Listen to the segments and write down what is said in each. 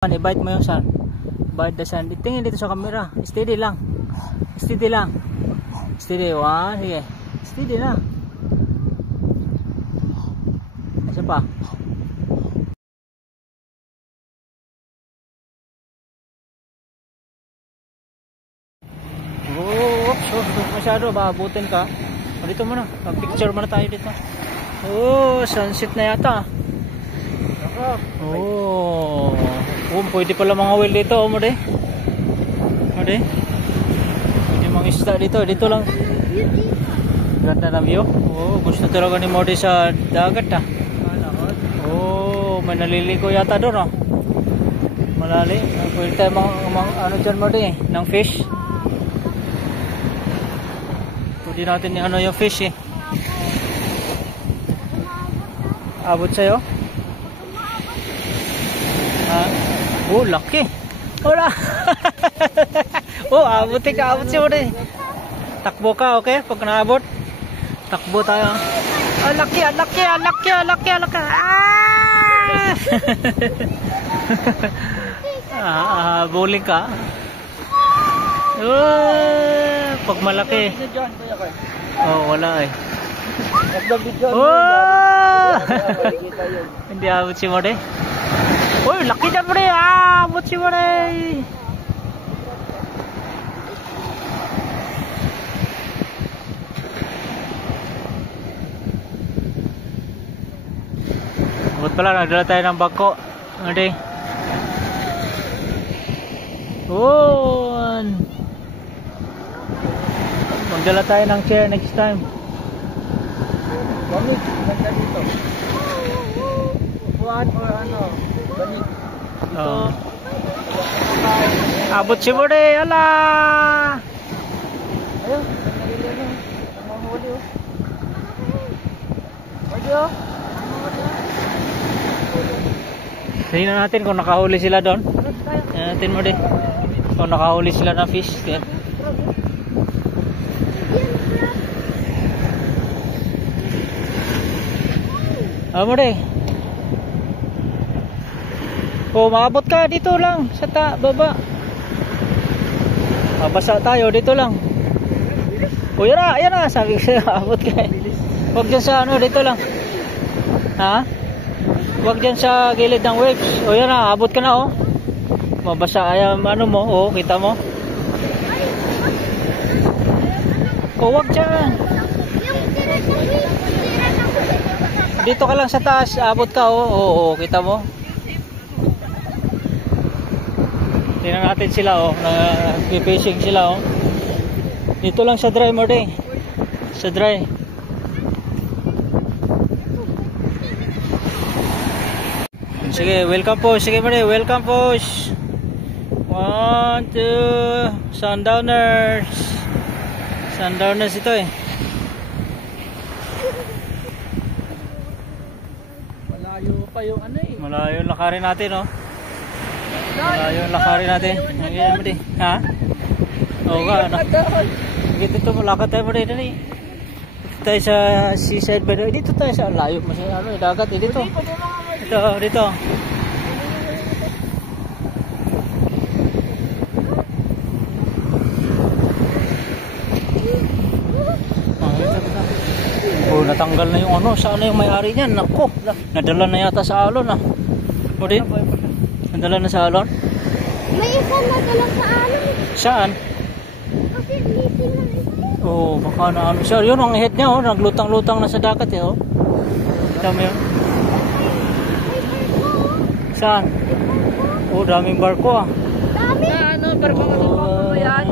I-bite mo yung sun. Bite the sun. Tingin dito sa camera. Steady lang. Steady lang. Steady. One. Sige. Steady lang. Isa pa. Oops. Masyado. Baabutin ka. O, dito muna. Picture muna tayo dito. Oh, sunset na yata. Oh. Pwede pala mga whale dito, Mode. Mode. Pwede mga isda dito. Dito lang. Ganda ng view. Oh, gusto talaga ni Mode sa dagat, ha. Oh, may naliligo yata doon, oh. Malali. Pwede tayo ano dyan, Mode, ng fish. Pwede natin ano yung fish, eh. Abot sa'yo? Oh, laki. Wala. Oh, abutin ka. Abot siya mo rin. Takbo ka, okay? Pag naabot, takbo tayo. Oh, laki, laki, laki, laki, laki. Bowling ka. Oh, pag malaki. Oh, wala eh. Oh! Hindi abot si Mode. Uy, laki dyan mo rin. Abot si Mode. Abot pala, nagdala tayo ng bangko. Mode. Oh! Magdala tayo ng chair next time. Banig, ganda dito. Upuan o ano, banig. Dito. Abot si Mode, ala! Ayun, naliliyan na. Ang mahuli o. Pwede o. Tingnan natin kung nakahuli sila doon. Tingnan natin, Mode. Kung nakahuli sila ng fish. Mode. Oh, maabot ka dito lang sa baba. Mabasa tayo dito lang. Oh, yan na, sabi ko sa'yo, abot ka. Huwag dyan sa ano, dito lang. Ha? Huwag dyan sa gilid ng waves. Oh, yan na, abot ka na, oh. Mabasa, ano mo, oh, kita mo. Oh, huwag dyan. Dito ka lang sa taas, abot ka, oh. Oo, kita mo. Tingnan natin sila, oh. Nag-fishing sila, oh. Dito lang sa dry, Mode. Sa dry. Sige, welcome po. Sige, Mode, welcome po. 1, 2, sundowners. Sundowners ito, eh. Malayo pa yung ano eh. Malayo yung lakarin natin, oh. Malayo yung lakarin natin. Ngayon, Mode. Ha? Oo ka, ano? Dito lakad tayo, Mode. Dali. Dito tayo sa seaside ba? Dito tayo sa layo. Ano, dagat, eh. Dito. Dito. Oh, natanggal na yung ano. Saan na yung may-ari niyan? Nako, nadala na yata sa alon, ah. Mode? Nadala na sa alon? May isang nadala sa alon. Saan? Kasi litin na ito. Oh, baka na ano siya. Yun ang head niya, oh. Naglutang-lutang na sa dagat, eh, oh. Kita mo yun? Saan? Oh, daming barko, ah. Dami. Ano, barko mo yan?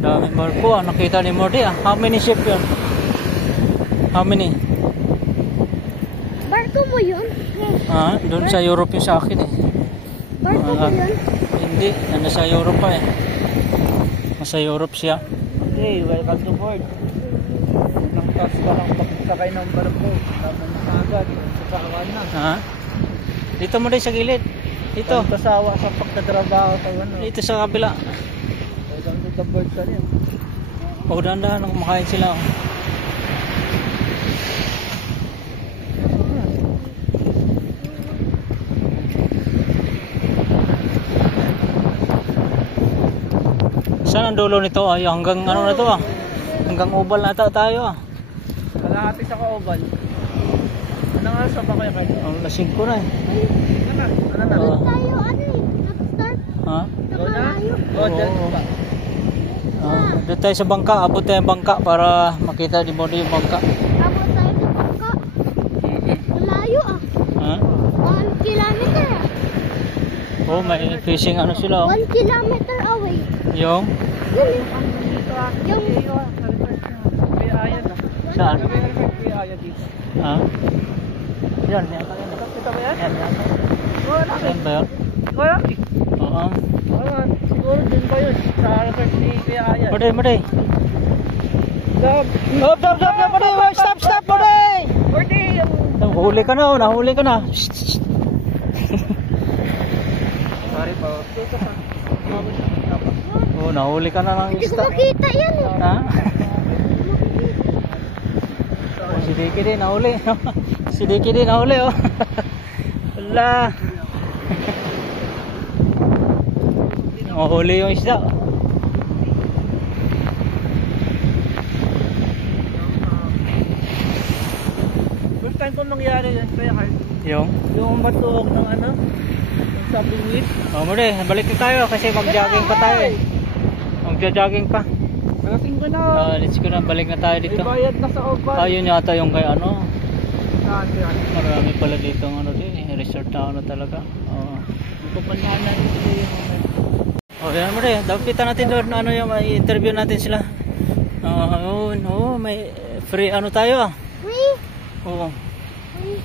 Daming barko, ah. Nakita ni Morde, ah. How many ship yun? How many? Barko mo yun? Ah, doon sa Europe yung sa akin, eh. Barko mo yun? Hindi, nasa Europe pa, eh. Nasa Europe siya. Hey, welcome to board. Nangkas ka lang pagsakay ng barko. Tama na kagad. Sasawan na. Ha? Dito mo rin sa gilid. Dito. Kasawa sa pagtatrabaho sa ano. Dito sa kabila. Welcome to the board sa rin. Oh, dahan-dahan. Kumakain sila, oh. ang dulo nito? Ay, hanggang ano na to ah. Hanggang oval na tayo ah. Kalahati sa ka-oval. Anong oras pa kayo kayo? Ang lasing ko na eh. Ano na? Oo. Tayo ano eh. Nag-start. Ha? Go na? Nakalayo. Oh, dyan Oo. pa. Doon tayo sa bangka. Abot tayo yung bangka para makita di mo yung bangka. Abot tayo sa bangka. Malayo ah. Ha? 1 kilometer ah. Oh, may fishing ano sila oh. 1 kilometer away. Yung? Dito ah. Yung Kuya Ayan ah. Saan? Kuya Ayan dito. Ha? Yan, yan. Ito ba yan? Yan, yan. Wala. Yan ba yun? Wala. Oo. Wala. Siguro din ba yun? Sa resort ni Kuya Ayan. Maday, maday. Stop! Stop, maday. Stop, maday. Ordi! Nahuli ka na, oh. Nahuli ka na. Shh, shh. Sorry po. Dito sa... Oh, nahuli ka na ng Hindi ko isda. makita yan eh. Ha? Oh, si Diki din nahuli. Si Diki din nahuli oh. Wala. Nahuli yung isda. First time po mangyari yan, Kuya Carl. Yung matuog ng ano? Yung samping lift. oh, muli, balik na tayo kasi mag-jogging pa tayo eh. Mag-jogging pa. Malating ko na. Let's go na, balik na tayo May dito. bayad na sa oval. Ayun yata yung kay ano. Saan yan? Marami pala dito ng ano din eh. Resort na ano talaga. Oo. Pupunyahan dito yung Oh, yan mo rin. Dapitan natin doon na ano yung i-interview natin sila. May free ano tayo ah. Free. Oo. Free.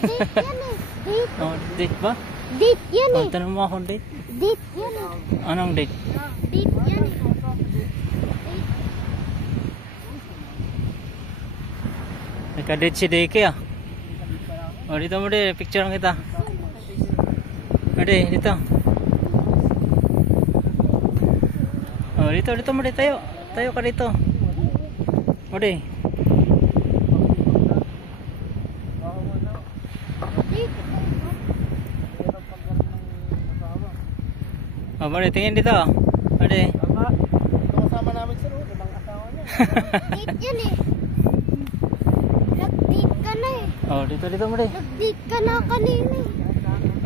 Date yan eh. Date. Oh, date ba? Date yan eh. Oh, tanong mo akong date. Date yan eh. Anong date? Date yan eh. Nagka-date si Deke ah. Oh, dito mo rin. Picture lang kita. Ade, dito. Oh, dito mo rin tayo. Tayo ka dito. Ade. Date. Oh, Ade, tingin dito. Ade. Tama. Ito kasama namin sa roon. Ibang asawa niya. Date yan eh. Nag-date ka na eh. Oh, dito mo rin. Nag-date ka na kanina eh.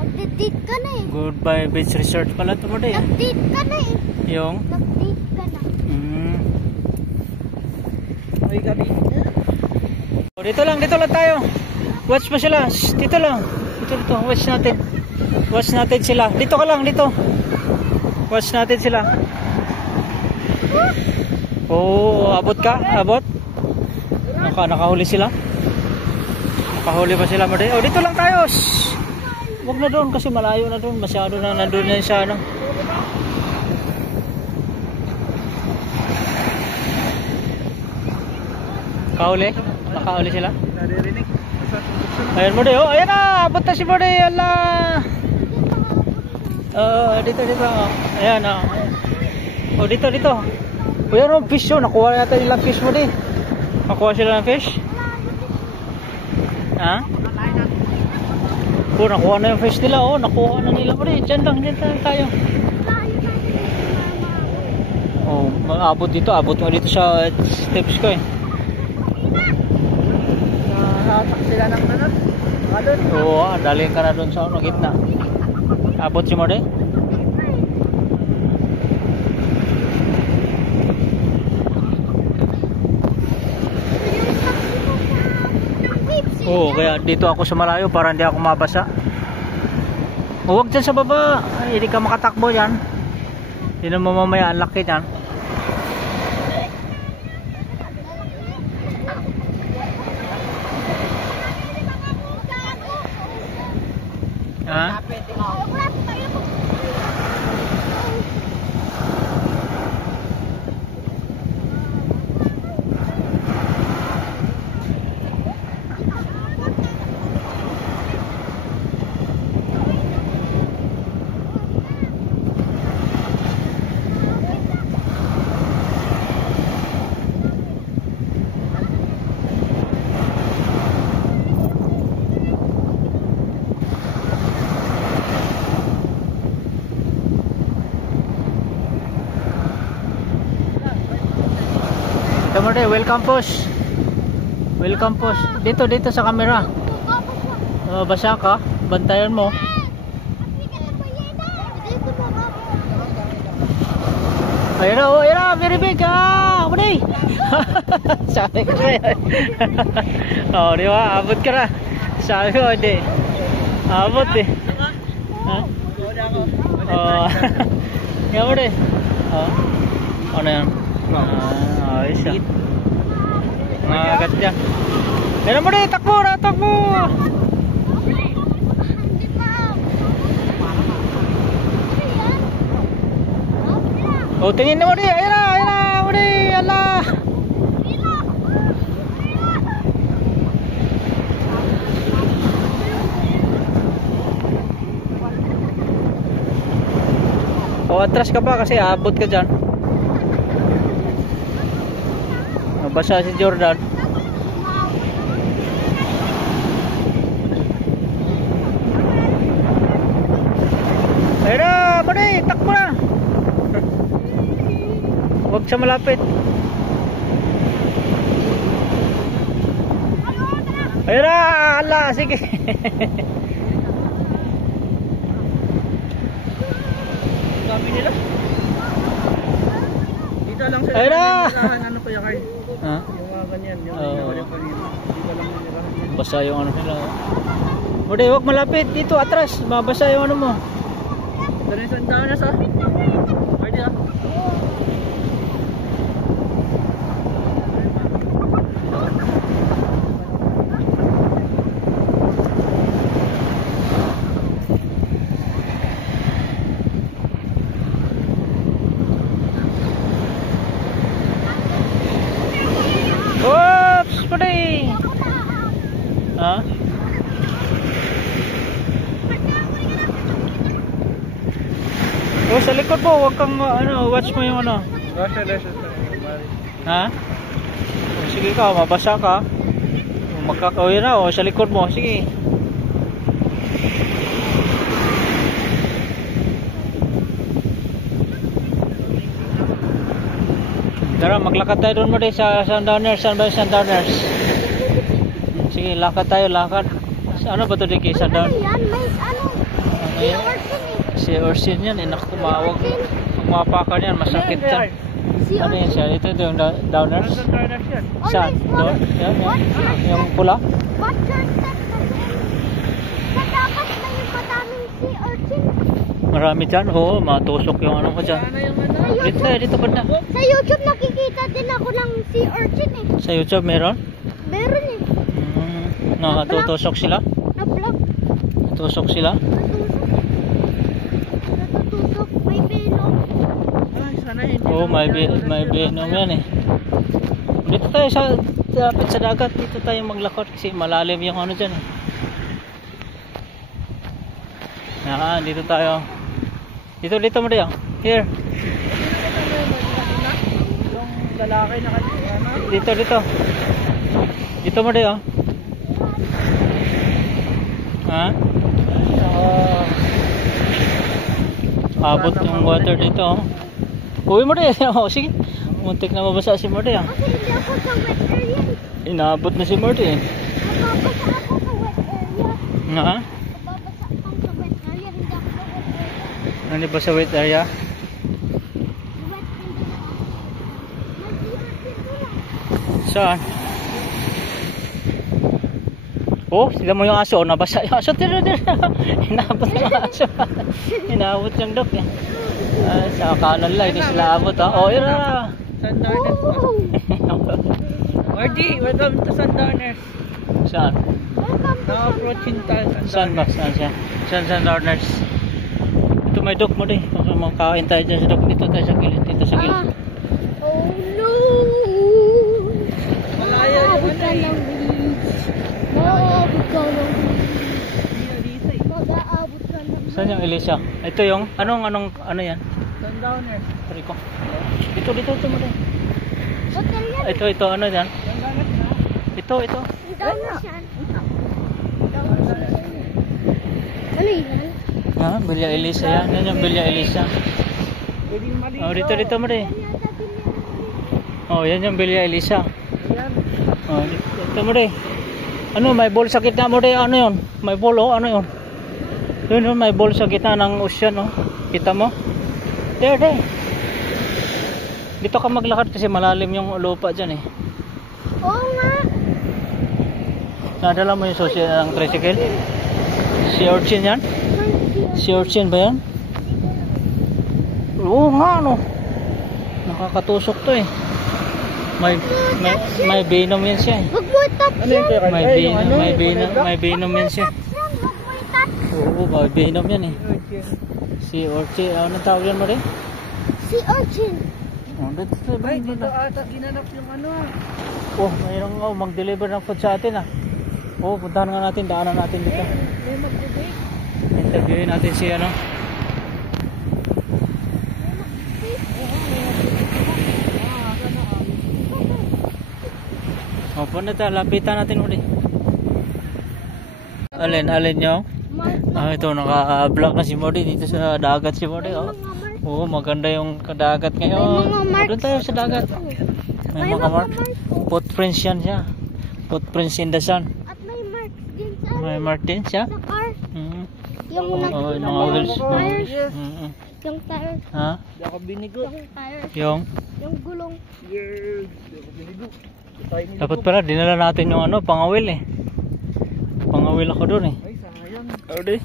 Nag-date ka na eh. Goodbye Beach Resort pala ito mo rin. Nag-date ka na eh. Yung? Nag-date ka na. Ay, gabi. Oh, dito lang tayo. Watch mo sila. Shh, dito lang. Dito. Watch natin. Watch natin sila. Dito ka lang, dito. Watch natin sila. Oh, abot ka? Abot? Nakahuli sila? Nakahuli ba sila? Oh, dito lang tayo. Shh. Huwag na doon kasi malayo na doon. Masyado na nandun na siya. Ano? Kahuli? Nakahuli sila? Naririnig. Ayan mo oh. Ayan na. Abot na si mo Ala. Dito. Ayan oh. Oh, dito. O yan oh, fish oh. Nakuha natin ilang fish mo Nakuha sila ng fish? Ha? Oh, nakuha na yung fish nila oh. Nakuha na nila mo Diyan lang tayo. Oh, abot dito. Abot mo dito sa steps ko eh. Nakatak sila ng ano? Alon. Oo, daling ka na doon sa gitna. Abot si mo Oo, kaya dito ako sa malayo para hindi ako mabasa. Huwag dyan sa baba. Ay, hindi ka makatakbo yan. Hindi na mamamaya ang laki yan. Ha? Morde, welcome post. Welcome post. Dito sa camera. Basa ka, bantayan mo. Ayun na, very big. Morde. Sabi ko na. Oh, di ba? Abot ka na. Sabi ko, hindi. Abot eh. Ha? Oh. Yan mo rin. Oh. Ano yan? Ayos yan. Mga agat yan. Yan mo rin. Takbo na. Takbo. Oh, tingin na mo rin. Ayan na. Mo rin. Ala. O atras ka pa kasi abot ka dyan. Mabasa si Jordan. Ayun na, buddy, takbo na. Huwag siya malapit. Ayun na, ala, sige. Kami nila. Dito lang sa Ayun na! nirahan, ano Kuya Carl? Ha? Yung mga ganyan, yung Oo. nirahan kanina. Dito lang nirahan yan. Basa yung ano nila. Buddy, huwag malapit. Dito, atras. Mabasa yung ano mo. Ito rin sa daan na sa. Pwede ah. Oops, buddy. Ha? Oh, sa likod mo, huwag kang watch mo yung ano. Lesson. Ha? Oh, sige ka, mabasa ka. Magkakawin na, sa likod mo, sige. Tara, maglakad tayo doon mo din sa Sundowners. Saan ba yung Sundowners? Sige, lakad tayo, lakad. Ano ba ito din kay Sundown? Yan, may ano. Ano yan? Si Orsin yan, inak tumawag. Pag mapakan yan, masakit yan. Ano yan siya? Ito yung Downers? Sundowners yan. Saan? Doon? Yan, yan. Yung pula? What's your step? Sa dapat na yung madaming sea urchin. Marami dyan? Oo, matusok yung ano ko dyan. Ano yung ano? Dito tayo, dito banda. Sa YouTube nakikita din ako ng sea urchin eh. Sa YouTube meron? Meron eh. Nakatutusok sila? Na-vlog. Tusok sila? Natutusok. May venom. Ay, sana hindi. Oo, may venom yan eh. Dito tayo sa lapit sa dagat. Dito tayo maglakot kasi malalim yung ano dyan eh. Dito tayo. Dito mo rin. Here. Yung lalaki na ano? Dito. Dito mo rin. Ha? Abot yung water dito. Uwi mo rin. Sige. Muntik na mabasa si Marty. Kasi hindi ako sa wet area. Inaabot na si Marty. Mababasa ako sa wet area. Ha? Mababasa ako sa wet area. Hindi ako sa wet area. Ano ba sa wet area? Wet area. Saan? Oh, sila mo yung aso. Nabasa yung aso. Tira. Inaabot yung aso. Inaabot yung dog eh. Sa kanan lang. Hindi sila abot ha. Oh, yun na. Sundowners po. Marty, welcome to Sundowners. Saan? Welcome to Na-approachin tayo Saan ba? Saan siya? Saan Downers? Ito may dog mo din. Baka makain tayo dyan sa dog. Dito tayo sa gilid. Dito sa gilid. Oh no! Malayo yung Maabot ano ka eh. ng beach. Maabot ka ng beach. Mag-aabot ka ng Saan yung Elisa? Ito yung, ano yan? Sundowners. Rico. Dito mo din. hotel yan. Ito, ano yan? Sundowners na. Ito. Ang dami yan. Ano yan? Ha? Bilya Elisa yan. Yan yung Bilya Elisa. Pwedeng maligo. Oh, dito mo din. Yan yata din yan. Oh, yan yung Villa Elisa. Ayan. Oh, ito mo rin. Ano, may ball sa gitna mo rin. Ano yun? May ball, oh. Ano yun? Yun, may ball sa gitna ng ocean, oh. Kita mo? There. Dito ka maglakad kasi malalim yung lupa dyan, eh. Oo nga. Nadala mo yung susi ng tricycle? Si Urchin yan? Si Urchin ba yan? Oo nga, no. Nakakatusok to, eh. May venom yan siya, eh. Huwag mo touch Ano yung kaya? May venom yan siya. yan. Huwag mo touch. Oo, may venom yan, eh. Si Urchin, ano tawag yan mo rin? Si Urchin. Oh, Ay, dito ata ginanap yung ano ah. oh, mayroong mag-deliver ng food sa atin, ah. Oh, puntahan nga natin, daanan natin dito. May mag-debate. Interviewin natin si ano. O, punta tayo. Lapitan natin ulit. Alin nyo? Ah, ito, naka-vlog na si Modi dito sa dagat si Modi. Oh. Oo, maganda yung dagat ngayon. Doon tayo sa dagat. May mga mark. Footprints yan siya. Footprints in the sun. At may mark din sa May mark din siya. sa car. Mm. Yung Oo, yung mga wheels. tires. Mm. Yung tires. Ha? Hindi ako binigo. Yung tires. Yung? Yung gulong. Yeah, hindi ako binigo. Tayo niligo. Dapat pala, dinala natin yung ano, pangawil eh. Pangawil ako doon eh. Ay, sayang. Ode?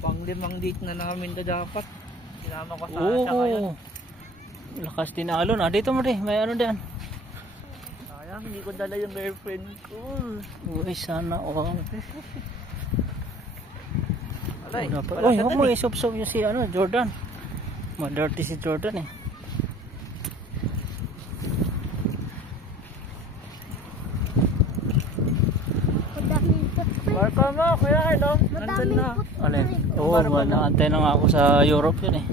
Pang-limang date na namin na dapat. Sinama ko sa siya ngayon. Oo. Lakas tinalo na. Dito mo rin, may ano diyan. Sayang, hindi ko dala yung girlfriend ko. Uy, sana oh. Alay, Uy, huwag mo isupsop yung si ano, Jordan. Ma-dirty si Jordan eh. Madaming footprint. Marka mo, Kuya Arlo. Nandun Madaming na. footprint. Alin? Oo, naantay na nga ako sa Europe yun eh.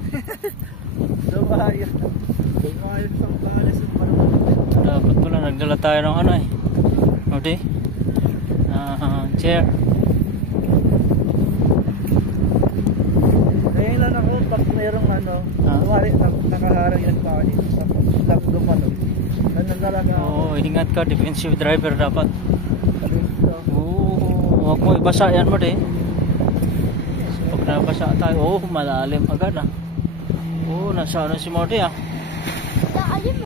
Dumayo. Dumayo sa pangalas ng marunong. Dapat pala, nagdala tayo ng ano eh. Ode? Chair. Kaya lang ako, pag mayroong ano, kumari, nakaharang yan pa ako. Tapos lang dumano. Ganun na lang ako. Oo, ingat ka, defensive driver dapat. Dito. Oo, huwag mo ibasa yan mo din. Pag nabasa tayo, malalim agad ah. Oo, nasa ano si Modi ah. Ayun.